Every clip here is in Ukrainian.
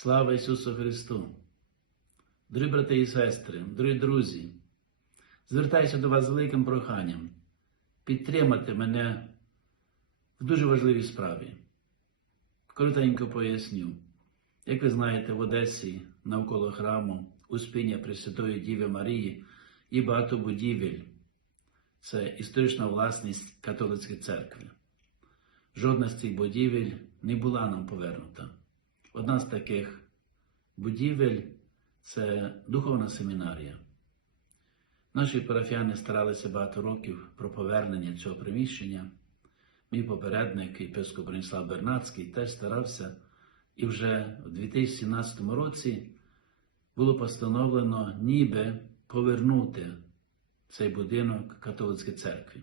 Слава Ісусу Христу! Дорогі брати і сестри, дорогі друзі, звертаюся до вас з великим проханням підтримати мене в дуже важливій справі. Коротенько поясню. Як ви знаєте, в Одесі навколо храму Успіння Пресвятої Діви Марії є багато будівель. Це історична власність католицької церкви. Жодна з цих будівель не була нам повернута. Одна з таких будівель це духовна семінарія. Наші парафіяни старалися багато років про повернення цього приміщення. Мій попередник, єпископ Бронислав Бернацький, теж старався, і вже у 2017 році було постановлено ніби повернути цей будинок католицькій церкві.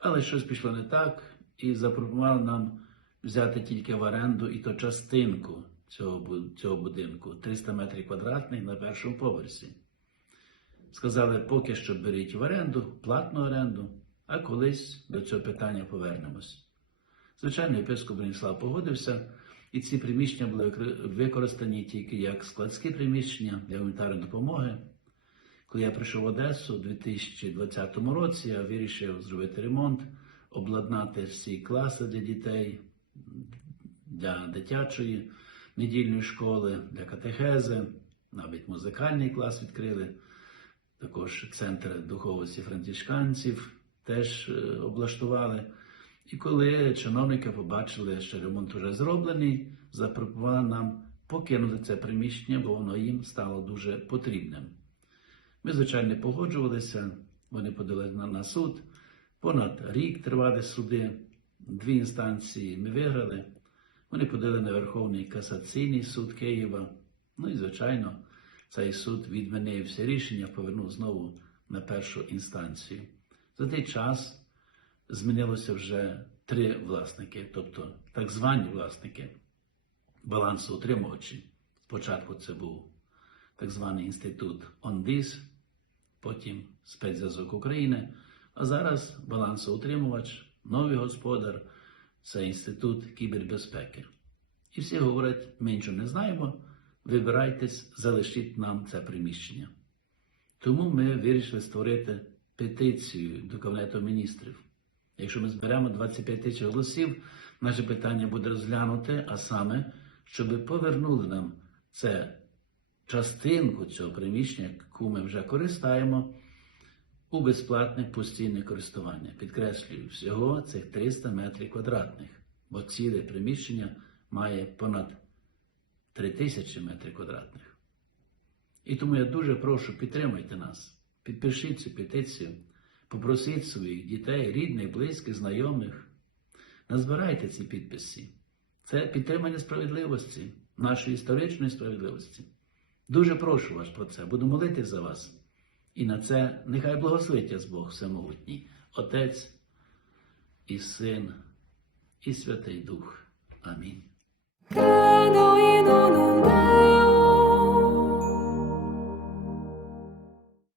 Але щось пішло не так, і запропонували нам взяти тільки в оренду і то частинку цього, цього будинку 300 метрів квадратних на першому поверсі. Сказали, поки що беріть в оренду, платну оренду, а колись до цього питання повернемось. Звичайно, єпископ Броніслав погодився, і ці приміщення були використані тільки як складські приміщення для гуманітарної допомоги. Коли я прийшов в Одесу у 2020 році, я вирішив зробити ремонт, обладнати всі класи для дітей, для дитячої недільної школи, для катехези, навіть музикальний клас відкрили. Також центр духовості францисканців теж е, облаштували. І коли чиновники побачили, що ремонт вже зроблений, запропонували нам покинути це приміщення, бо воно їм стало дуже потрібним. Ми, звичайно, погоджувалися, вони подали на суд. Понад рік тривали суди, дві інстанції ми виграли. Вони подали на Верховний касаційний суд Києва. Ну і, звичайно, цей суд відмінив все рішення, повернув знову на першу інстанцію. За той час змінилося вже три власники, тобто так звані власники балансоутримувачі. Спочатку це був так званий інститут ОНДІС, потім спецзв'язок України, а зараз балансоутримувач, новий господар це інститут кібербезпеки. І всі говорять, ми нічого не знаємо, вибирайтесь, залишіть нам це приміщення. Тому ми вирішили створити петицію до Кабінету міністрів. Якщо ми зберемо 25 тисяч голосів, наше питання буде розглянуте, а саме, щоб повернули нам це частинку цього приміщення, яку ми вже користаємо, у безплатне постійне користування. Підкреслюю, всього цих 300 метрів квадратних, бо ціле приміщення має понад 3000 метрів квадратних. І тому я дуже прошу, підтримайте нас, підпишіть цю петицію, попросіть своїх дітей, рідних, близьких, знайомих. Назбирайте ці підписи. Це підтримання справедливості, нашої історичної справедливості. Дуже прошу вас про це, буду молитись за вас. І на це нехай благословить вас Бог Всемогутній, Отець і Син, і Святий Дух. Амінь.